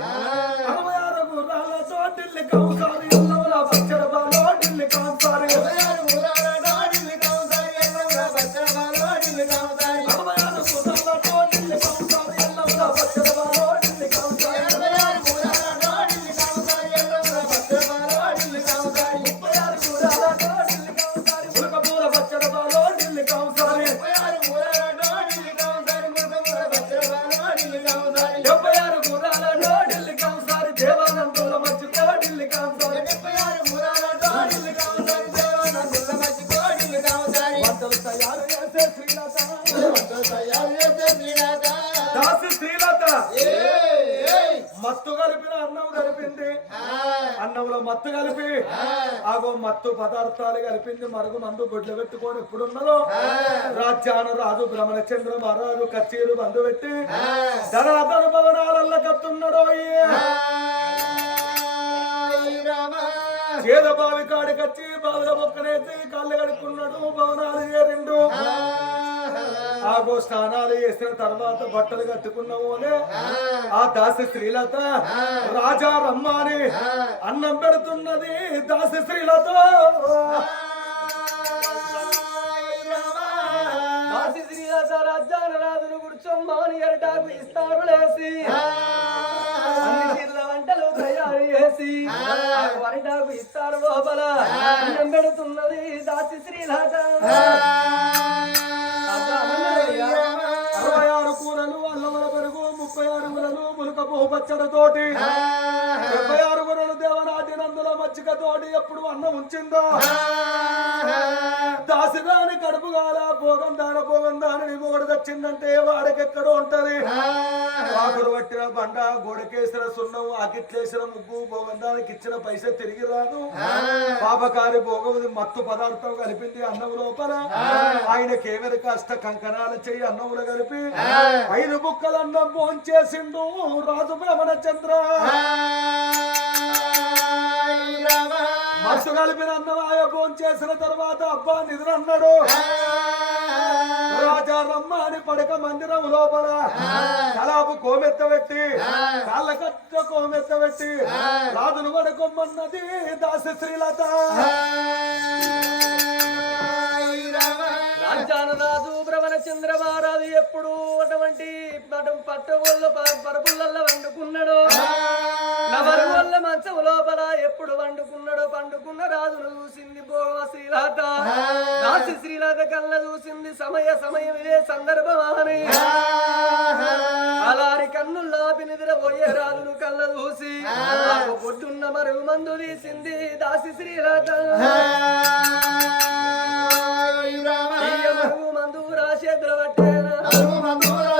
Amen. మత్తు కలిపిన అన్నం కలిపింది. అన్నంలో మత్తు కలిపి ఆగో మత్తు పదార్థాలు కలిపింది మరుగు మందు బొడ్లు పెట్టుకొని ఎప్పుడున్నదో. రాజ్యాన రాజు భ్రమణచంద్ర మహారాజు కచేరు బంధు పెట్టి ధనాధన భవనాలల్ల కత్తున్నాడో చేద బావి కాడికి వచ్చి బావిలో మొక్కనేసి కాళ్ళు కడుక్కున్నాడు భవనాలు చేరిండు ఆగో స్నానాలు చేసిన తర్వాత బట్టలు కట్టుకున్నాము అని? ఆ. దాసి శ్రీలత రాజా రమ్మాని అన్నం పెడుతున్నది దాసి శ్రీలత దాసి శ్రీలత రాజ్యాల రాజును కూర్చొమ్మని ఎరటాకు ఇస్తారు లేసి. వంటలు తయారు చేసి. వరిటాకు ఇస్తారు లోపల. అన్నం పెడుతున్నది దాసి శ్రీలత కూరలు ములక పచ్చడితోటి డెబ్బై ఆరు కూరలు దేవనాటి నందుల మచ్చిక తోటి ఎప్పుడు అన్నం ఉంచిందో? దాసిగాని కడుపు గాల భోగం దాన భోగం దాని మొగడు తెచ్చిందంటే వాడికెక్కడో ఉంటది. వాకుడు పట్టిన బండ గోడకేసిన సున్నం అకిట్లేసిన ముగ్గు భోగం దానికి ఇచ్చిన పైసా తిరిగి రాదు. పాపకారి భోగముది మత్తు పదార్థం కలిపింది అన్నం లోపల. ఆయన కేవెరక అష్ట కంకణాల చెయ్యి అన్నములు కలిపి ఐదు బుక్కలు అన్నం భోంచేసిండు. రాజు బ్రహ్మణ చంద్ర మత్తు కలిపిన అన్నమాయ భోజనం చేసిన తర్వాత అబ్బా నిద్ర అన్నాడు రాజా రమ్మ అని పడక మందిరం లోపల. కలాపు కోమెత్తబెట్టి కాళ్ళ కట్ట కోమెత్తబెట్టి రాజును పడుకోమన్నది దాసి శ్రీలత. రాజాన రాజు భ్రమణ చంద్ర మహారాజు ఎప్పుడు అటువంటి పట్టగోళ్ళ పరుపులల్లో వండుకున్నాడు. నవరుగోళ్ళ మంచం లోపల ఎప్పుడు వండుకున్నాడో పండుకున్న రాజును చూసింది భోగ శ్రీలత. దాసి శ్రీలత కళ్ళ చూసింది సమయ సమయం ఇదే సందర్భమాని. అలారి కన్నుల్లాపి నిద్రపోయే రాజును కళ్ళ చూసి పొద్దున్న మరుగు మందు తీసింది దాసి శ్రీలత. మరుగు మందు రాసేతుల పట్టేనా? పట్టేనా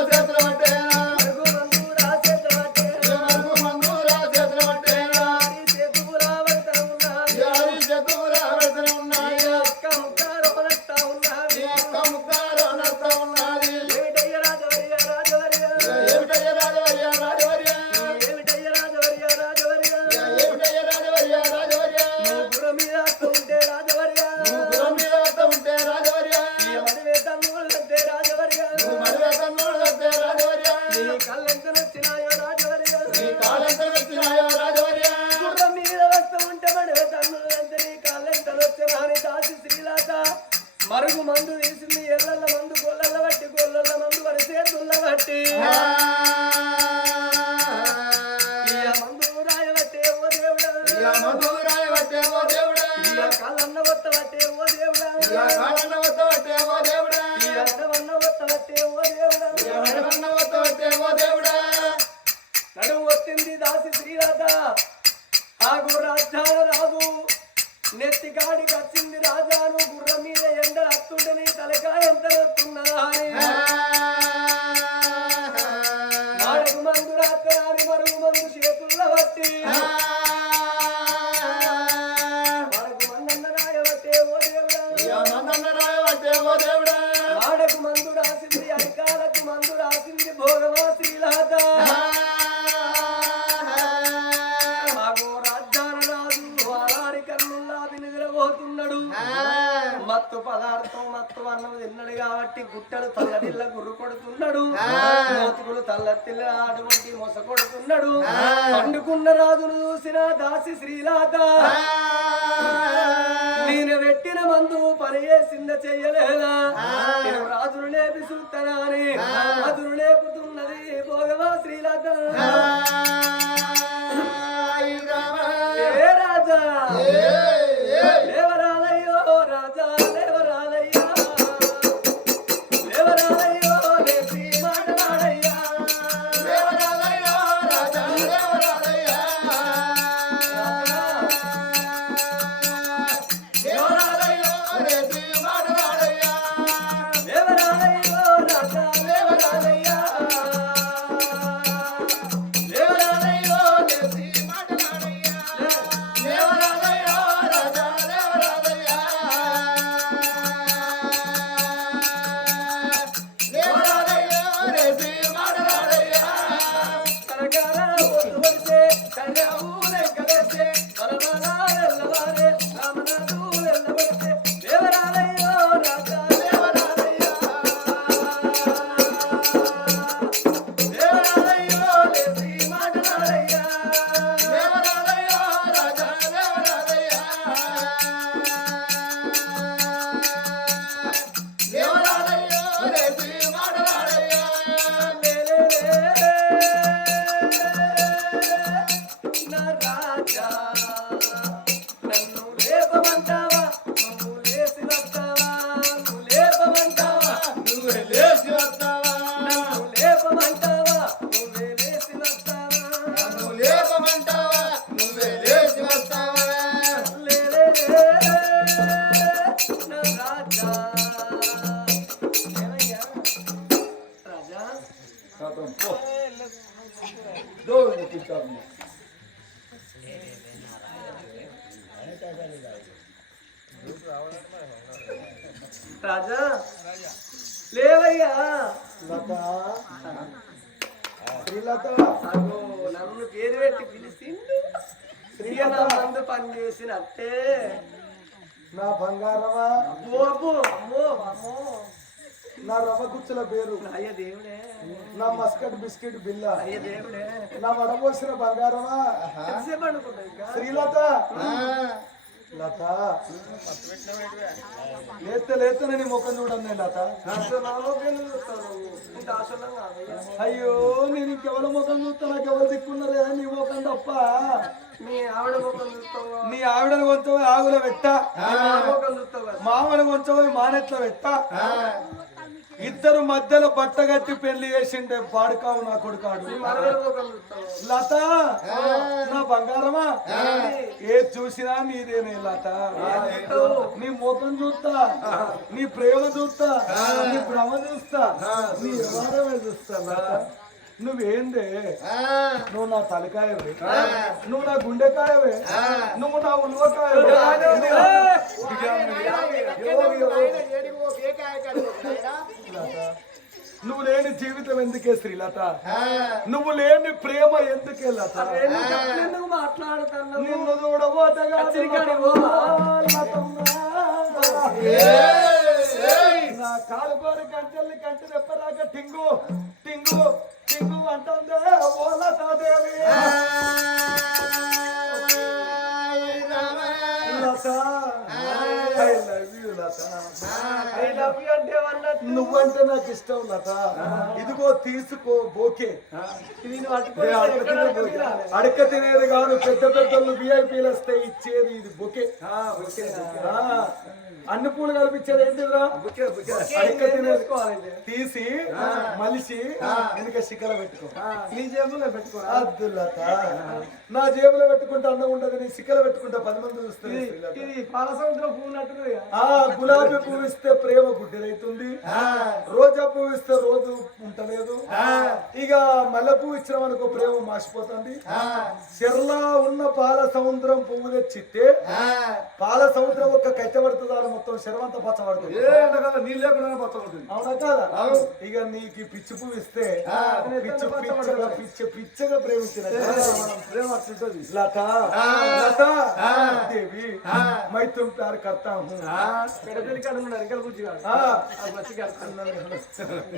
నడుము వచ్చింది దాసి శ్రీరాధ. ఆగు రాజ్యాల రాజు. నెత్తి కాడికి వచ్చింది రాజాను. గుర్రం మీద ఎండ అత్తుంటే నీ తలకాయ ఎంత వస్తున్నదా మాడకు మందు రాత్రి మరుగు మందు చేతుల్లో బట్టి అన్నం తిన్నాడు కాబట్టి గుట్టలు తల్లడిల్ల గుర్రు కొడుతున్నాడు. మోతుకుడు తల్లటిల్ల అటువంటి మొస కొడుతున్నాడు. పండుకున్న రాజును చూసిన దాసి శ్రీలాత. నేను పెట్టిన మందు పని చేసింద చెయ్యలేదా నేను రాజును లేపి చూస్తానా అని రాజును లేపుతున్నది భోగవా శ్రీలాత. ఏ రాజా? నా వడబోసిన బంగారమా? శ్రీలత. లత. లేత. లేత నీ ముఖం చూడండి లత అయ్యో నేను ఇంకెవరి ముఖం చూస్తా? నాకు ఎవరు దిక్కున్నారే నీ ముఖం తప్ప. మీ ఆవిడ ముఖం చూస్తావు? నీ ఆవిడను కొంచెం ఆగుల పెట్ట మామను కొంచెం మానెట్ల పెట్ట ఇద్దరు మధ్యలో బట్ట కట్టి పెళ్ళి చేసిండే పాడుకావు నా కొడుకాడు. లత నా బంగారమా? ఏది చూసినా నీదేనే లత. నీ ముఖం చూస్తా నీ ప్రేమ చూస్తా నీ భ్రమ చూస్తా నీ వ్యవహారమే చూస్తా నువ్వేందే? నువ్వు నా తలకాయవే. నువ్వు నా గుండెకాయవే. నువ్వు నా ఉల్వకాయవే. నువ్వు లేని జీవితం ఎందుకే శ్రీలత? నువ్వు లేని ప్రేమ ఎందుకే లత? నిన్ను చూడబోతగా? నా కాలు కోరి కంచెల్ని కంటి రెప్పరాక టింగు టింగు. అంటుందే ఓ Latadevi. Lata Lata. I love you అంటే అన్నట్టు నువ్వంటే నాకు ఇష్టం లత. ఇదిగో తీసుకో బోకే. అడక తినేది కాదు పెద్ద పెద్దలు విఐపీలు వస్తే ఇచ్చేది ఇది బొకే. అన్ని పూలు కల్పించేది ఏంటిరా అడక తినేది. తీసి మలిసి వెనుక శిఖర పెట్టుకో. నీ జేబులో పెట్టుకోరా అద్దులత నా జేబులో పెట్టుకుంటే అందం ఉండదు నీ శిఖర పెట్టుకుంటే పది మంది చూస్తుంది ఇది పాల గులాబీ పువ్వు ఇస్తే ప్రేమ గుడ్డిదైతుంది. రోజా పువ్వు ఇస్తే రోజు ఉంటలేదు. ఇక మల్లె పువ్వు ఇచ్చిన అనుకో ప్రేమ మాసిపోతుంది. చెర్లా ఉన్న పాల సముద్రం పువ్వు తెచ్చిస్తే పాల సముద్రం ఒక్క కట్టబడుతుందా మొత్తం శరవంతా పచ్చబడుతుంది నీళ్ళు లేకుండా ఉంటుంది అవునా కాదా. ఇక నీకు పిచ్చి పువ్వు ఇస్తే. పిచ్చి పిచ్చగా పిచ్చ పిచ్చగా ప్రేమించిన ప్రేమ లత లత దేవి మై తుమ్ ప్యార్ కర్తా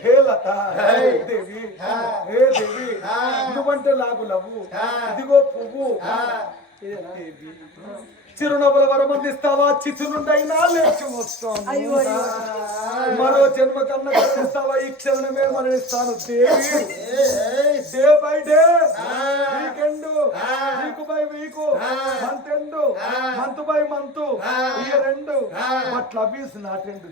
హూ లత. దేవి. హే. దేవి. నువ్వంటే నాకు లవ్వు ఇదిగో పువ్వు? చిరునవ్వుల వరమందిస్తావా చిచునుండైనా లేచి వస్తాను. మరో జన్మ కన్నా కనిస్తావా ఈ క్షణమే మరణిస్తాను. Devi. Day by day. Weekend week by week month end month by month year end but love not end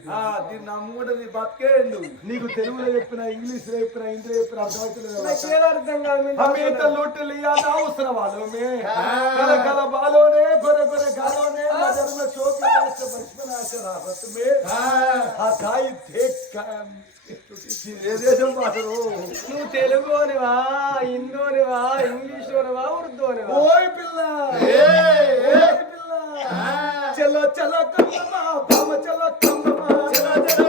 దీన్ని నమ్ముకుంటుంది బతికే ఎండు నీకు తెలుగులో చెప్పిన ఇంగ్లీష్లో చెప్పిన హిందీ చెప్పిన అర్థమవుతుంది అర్థం కాదు లొట్టెలు ఇయ్యాల అవసరం వాళ్ళు కల కల బాలోనే గొర్రె గొర్రె గాలోనే నగర్మ చోకి రాష్ట్ర బచ్మనాశ ఆ. దాయి దేఖ్ నువ్వు తెలుగునివా హిందూనివా ఇంగ్లీష్ లోనివా ఉర్దూనివా? ఓయ్ పిల్ల! పిల్ల! చలో చలో కమ్మమా చలో చలో కమ్మమా చలో చలో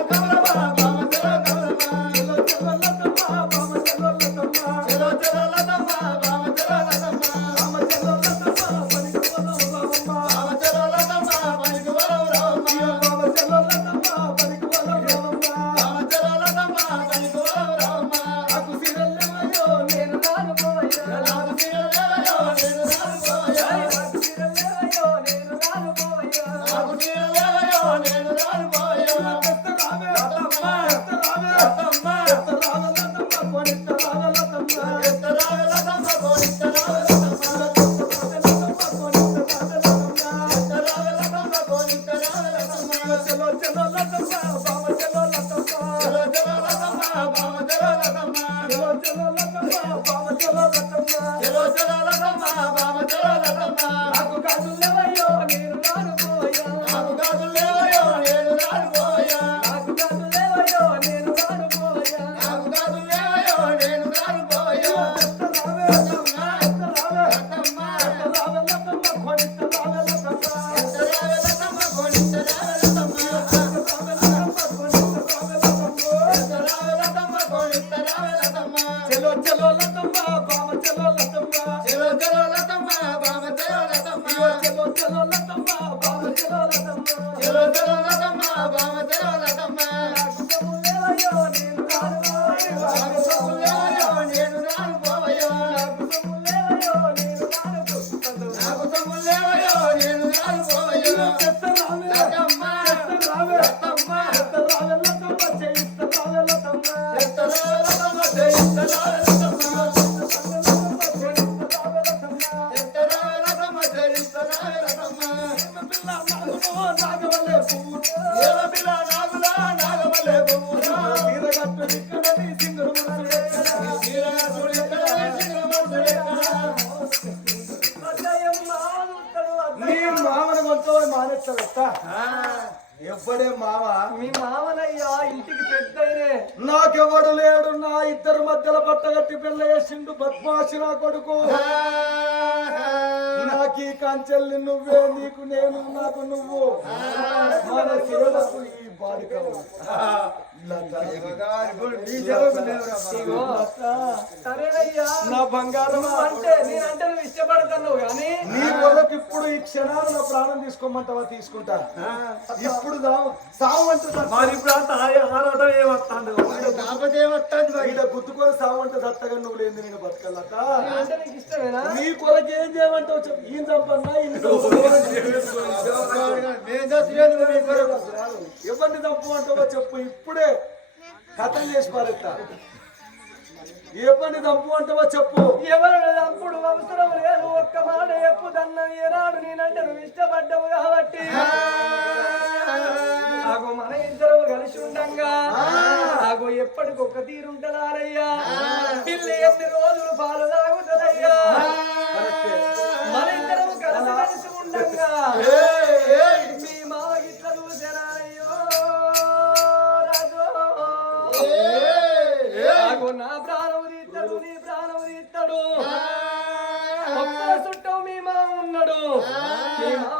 మామ. మీ మామనయ్యా ఇంటికి పెద్దయినే. నాకెవడు లేడు నా ఇద్దరు మధ్యలో బట్టగట్టి పెళ్ళ చేసిండు బద్మాసి నా కొడుకు. నాకు ఈ కంచెల్ని నువ్వే నీకు నేను నాకు నువ్వు. మన శివులకు ఈ నా బంగారం అంటే నేనంటే నువ్వు ఇష్టపడుతున్నావు కానీ నీ కొరకు ఇప్పుడు ఈ క్షణాలు నా ప్రాణం తీసుకోమంటావా? తీసుకుంటా. ఇప్పుడు సావు అంటే మరి ఇప్పుడు ఆరాటం ఏమొస్తాడు ఈడ గుద్దుకొని సావు అంటే సత్తగా నువ్వు లేని నేను ఇష్టమేనా? నీ కొరకు ఏం చేయమంటావు చెప్పు. ఈయన చంపన్నా? ఎవరిని చంపు అంటావో చెప్పు. ఇప్పుడే కథం చేసి పారేస్తా ఎవరిని చంపు అంటావో చెప్పు. ఎవరు అప్పుడు అవసరం లేదు. ఒక్క మాట ఎప్పుదన్న ఏనాడు నేనంటే నువ్వు ఇష్టపడ్డావు కాబట్టి. నాకు మన ఇద్దరు కలిసి ఉండంగా. నాకు ఎప్పటికొక్క తీరుంటదారయ్యా పిల్లి ఎన్ని రోజులు పాలు తాగుతుందయ్యా? మన ఇద్దరం కలిసి కలిసి ఉండంగా. తీస్తాడు ఒక్క చుట్టూ మీ మామ ఉన్నాడు మామ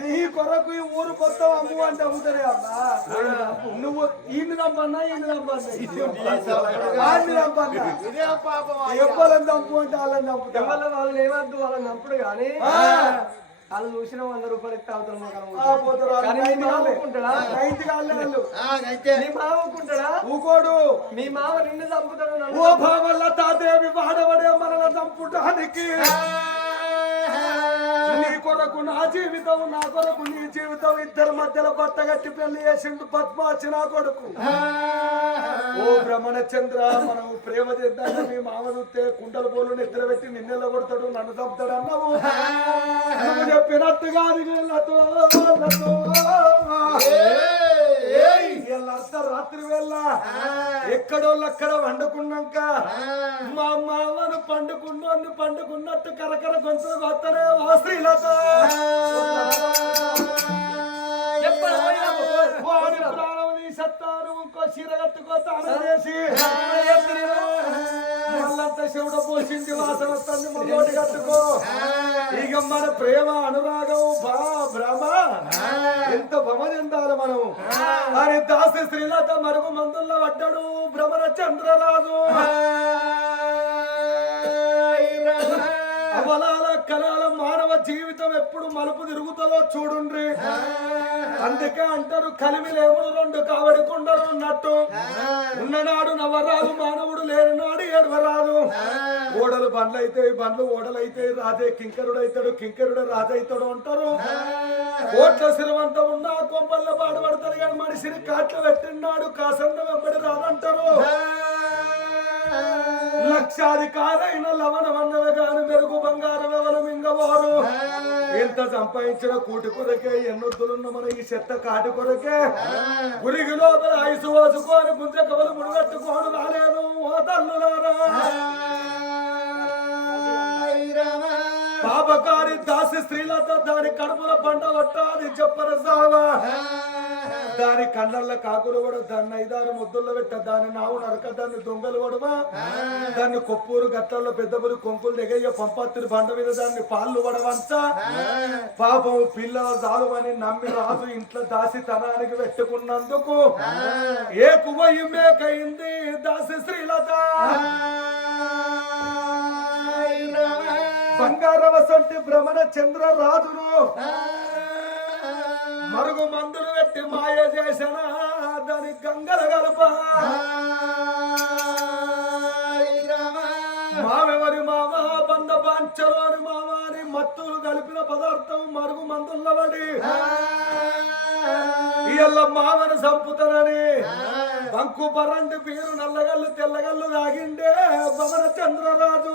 నీ కొరకు ఈ ఊరు మొత్తం అమ్ము అంటే అమ్ముతారే అమ్మా. నువ్వు వాడిని నమ్మన్నా ఎవ్వలని నమ్ము అంటే వాళ్ళని ఏమద్దు వాళ్ళని నప్పుడు కానీ వాళ్ళు చూసిన వంద రూపాయలు. కానీ మీ ఊకోడు. మీ మామ నిన్ను చంపుతాడు ఓ భావల్ల తాదేవి వాడబడే మరణ చంపుటానికి. నీ కొరకు నా జీవితం నా కొరకు నీ జీవితం ఇద్దరి మధ్యలో బట్ట కట్టి పెళ్ళి చేసిండు పద్మాచి నా కొడుకు. ఓ భ్రమణ చంద్ర మనం ప్రేమ చేద్దాం మీ మామ చూస్తే కుండల పోలు నిద్ర పెట్టి నిన్నెల్ల కొడతాడు నన్ను చంపుతాడు అన్నావు. నువ్వు చెప్పినట్టుగా అది వీళ్ళతో. వీళ్ళ అర్ధరాత్రి వేళ ఎక్కడోళ్ళు అక్కడ వండుకున్నాక మా మామను పండుకున్నోన్ని పండుకున్నట్టు కరకర గొంతులు కొత్తనే వాసీలత. వాడి ప్రాణం తీసేస్తారు ఇంకో చీర కట్టుకో తాను చేసి మళ్ళంతా శివుడు పోసింది వాసన వస్తుంది మళ్ళోటి కట్టుకో. ఇక మన ప్రేమ అనురాగం బా భ్రమ. ఎంత భ్రమ చెందాలి మనం అని దాసి శ్రీలత మరుగు మందుల్లో పడ్డాడు భ్రమణ చంద్రరాజు. అవలాల కళాల మానవ జీవితం ఎప్పుడు మలుపు తిరుగుతుందో చూడుండ్రి. అందుకే అంటారు కలిమిలేములు రెండు కావడి కుండలు ఉన్నట్టు. ఉన్ననాడు నవ్వరాదు మానవుడు లేనినాడు ఏడవరాదు. ఓడలు బండ్లైతే బండ్లు ఓడలు అయితే రాజే కింకరుడైతాడు కింకరుడు రాజైతాడు అంటారు. కోట్ల సిరవంతం ఉన్నా కొంపల్లో పాడుపడతారు కానీ మనిషిని కాట్ల పెట్టినాడు కాసన్న వెంబడి రాదంటారు. లక్షాధికారైన లవణమన్నవి కాని మెరుగు బంగారం మింగవారు ఎంత సంపాదించిన కూటి కొరకే ఎన్నొద్దులున్న మన ఈ చెత్త కాటి కొరకే గురికి లోపల ఐసు వాసుకోని గుంజ కవలు ముడిగట్టుకోడు రాలేదు ఓ తల్లులారా. పాపకారి దాసి స్త్రీలతో దాని కడుపుల పంట పట్టాది చెప్పర సావా. దాని కళ్ళల్లో కాకులు కూడా దాన్ని ఐదారు ముద్దుల్లో పెట్ట దాని నావు నరక దాన్ని దొంగలు పడవా దాన్ని కొప్పూరు గట్లలో పెద్దపురి కొంకులు దిగయ్య పంపత్తుని బండ మీద దాన్ని పాలు పడవంచ పాపం పిల్లల జాలువని నమ్మి రాజు ఇంట్లో దాసి తనానికి పెట్టుకున్నందుకు ఏ కువయ్యి మేకయింది దాసి శ్రీలత బంగారవ సొంటి భ్రమణ చంద్ర రాజును మరుగు మందులు పెట్టి మాయ చేసిన దాని గంగల గలప మామెవరి మామ? బంద పాంచలోని మామ అని మత్తులు కలిపిన పదార్థం మరుగు మందుల్లో పడి ఇయ్యల్ల మామను చంపుతానని బంకు పరండి పీరు నల్లగల్లు తెల్లగల్లు తాగిండే భవన చంద్రరాజు.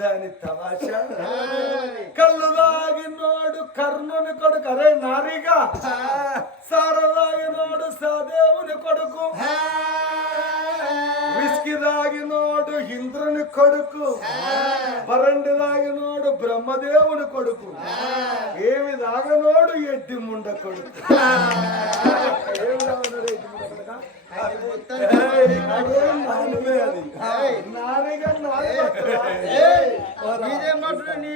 రాద్దాని తమాషా? కళ్ళు తాగినోడు కర్ణుని కొడుకు. అరే నారిగా. సార తాగినోడు సదేవుని కొడుకు. విస్కి తాగినోడు ఇంద్రుని కొడుకు. పరండి తాగినోడు బ్రహ్మదేవుని కొడుకు. ఏమి తాగనోడు ఎడ్డి ముండ కొడుకు నీ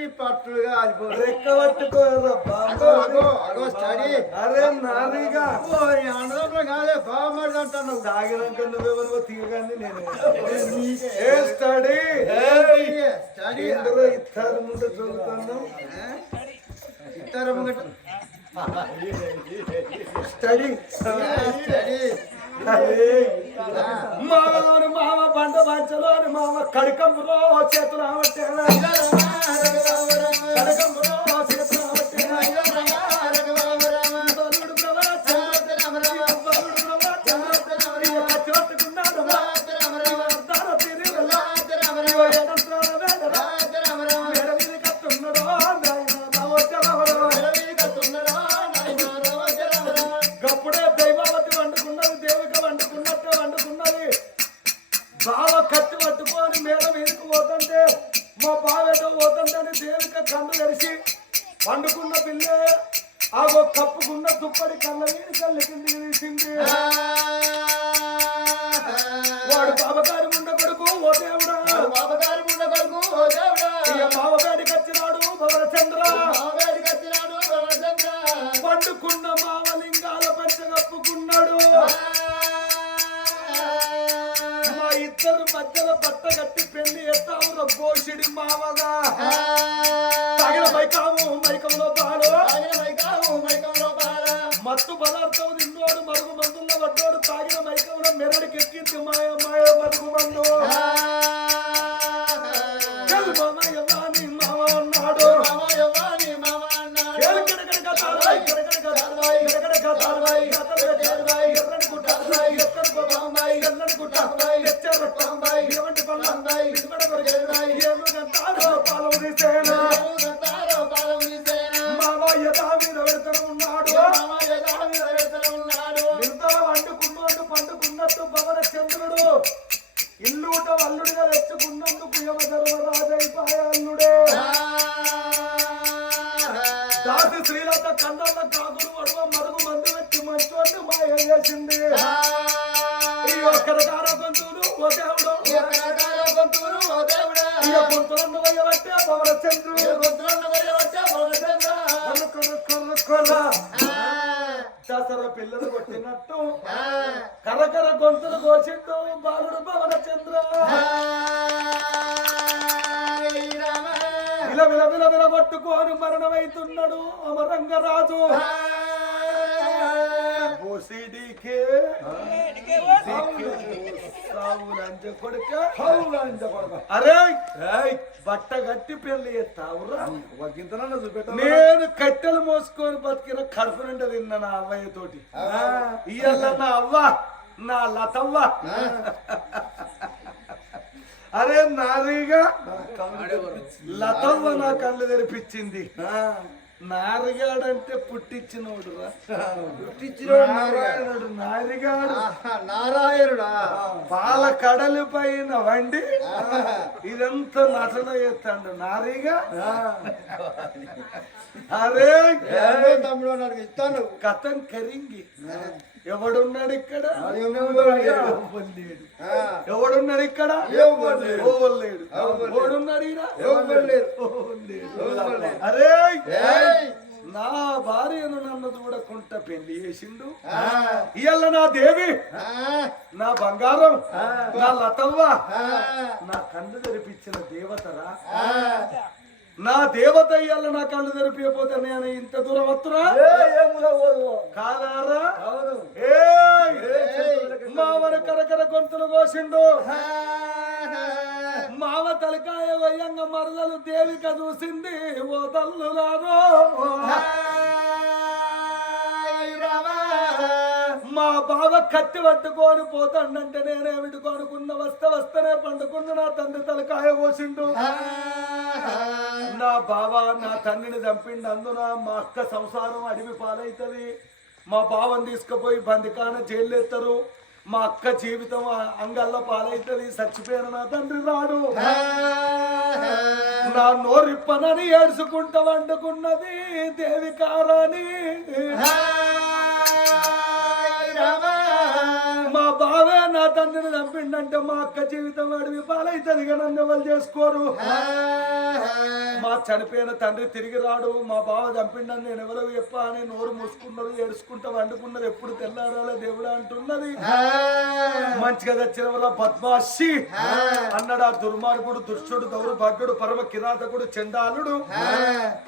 ఆగిపోతుంది రెక్క పట్టుకోరా బాబు. అగో అగో స్టడీ అరే నారిగా అన్నదమ్ములు కాదే బాగుమడి అంటాను తాగినాక నువ్వెవరివో తీయగానే నేను ఏ స్టడీ స్టడీ ఇందులో ఇస్తారు ముందు చదువుతాను ఇద్దరు ముంగట స్టడీ స్టడీ మామలోని మామ బండ పంచలోని మామ కడకంలో చేతులు ఆవట్టేనా ఇద్దరు మధ్యలో బట్ట కట్టి పెళ్ళి ఎత్తావు గోషిడి మామగా ఇల్లుట వల్లుడిగా తెచ్చుకున్నందుకు యమ ధర్మరాజైపాయ అల్లుడే. దాసి శ్రీలత కన్నన్న కాకుడు అడవ మరుగు మందు పెట్టి మంచోడిని మాయం చేసింది. ఈ ఒక్కర కార గొంతులు ఓ దేవుడు. ఈ కరకార గొంతులు ఓ దేవుడా. ఈ గొంతులను వేయబట్టే పవన ఈ చంద్రుడు గొంతులను భగవంతుడా. కొల్ల కొల్ల కొల్ల దసరా పిల్లలు కొట్టినట్టు. కరకర గొంతులు కోసిండు బాలుడు పవన చంద్ర. విల విల విల మరణమైతున్నాడు అమరంగరాజు. ఆ, ఓసిడికే సావులంజ కొడుక. అరే బట్ట గట్టి పెళ్ళి చూపెట్ట నేను కట్టెలు మోసుకొని బతికిన కడుపు నిండా తిన్నా నా అవ్వయ్య తోటి. ఇయ్యాల నా అవ్వ నా లతవ్వ. అరే నారిగా లతవ్వ నా కళ్ళు తెరిపించింది. నారిగాడంటే పుట్టించినోడు నారాయణుడు నారిగాడు. నారాయణుడా? పాల కడలి పైన వండి ఇదంతా నటన చేస్తాడు నారిగా. అరే తమ్ముడు ఇస్తాను. కథం కరింగి. ఎవడున్నాడు ఇక్కడ ఎవడున్నాడు ఇక్కడ ఎవ్వరు లేడు. ఎవరు లేడు. ఎవ్వరు లేడు. ఎవడున్నాడు ఈడ? ఎవ్వరు లేరు. ఎవరు లేడు. ఎవ్వరు లేరు. అరే నా భార్యను నన్ను చూడకుండా పెళ్ళి చేసిండు ఇయ్యాల నా దేవి నా బంగారం నా లతవ్వ నా కన్ను తెరిపించిన దేవతరా నా దేవత ఇయ్యాల నా కళ్ళు తెరిపియపోతే నేను ఇంత దూరం వస్తున్నా? కాదారా! మావన కరకర గొంతులు కోసిండు. మావ తలకాయ వయ్యంగ మరదలు దేవిక చూసింది. ఓ ఈ రామ. మా బావ కత్తి పట్టుకొని పోతాడంటే నేనే విడుకొనుకున్న వస్త వస్తనే పండుకున్న నా తండ్రి తలకాయ పోసిండు నా బావ నా తండ్రిని చంపిండు అందున మా అక్క సంసారం అడవి పాలైతది. మా బావని తీసుకుపోయి బందికాన జైలు మా అక్క జీవితం అంగల్ల పాలైతది చచ్చిపోయిన నా తండ్రి రాడు. నా నోరిప్పనని ఏడ్చుకుంటా వండుకున్నది దేవి కారాని మా బావే నా తండ్రిని చంపిండంటే మా అక్క జీవితం అడవి పాలైతది నన్ను ఎవరు చేసుకోరు? మా చనిపోయిన తండ్రి తిరిగి రాడు మా బావ చంపిండని నేను ఎవరో చెప్పా అని నోరు మూసుకున్నారు ఏడుచుకుంటా వండుకున్నారు ఎప్పుడు తెల్లారాలే దేవుడు అంటున్నది. మంచిగా తెచ్చిన వల్ల పద్మాషి అన్నాడు ఆ దుర్మార్గుడు దుష్టుడు దౌర్భాగ్యుడు పరమ కిరాతకుడు చండాలుడు.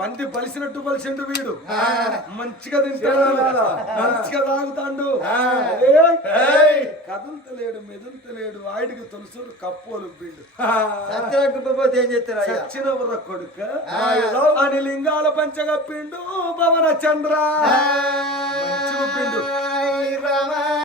పంది బలిసినట్టు బలిసిండు వీడు. మంచిగా తింటాడు మంచిగా తాగుతాడు! కదులుతలేడు మెదులుతలేడు ఆయుడికి తులసుడు కప్పోలు వీడు సత్యకుపోతే ఏం చేస్తారు చచ్చిన వర కొడుక అని లింగాల పంచగప్పిండు భవన చంద్ర. పిండు.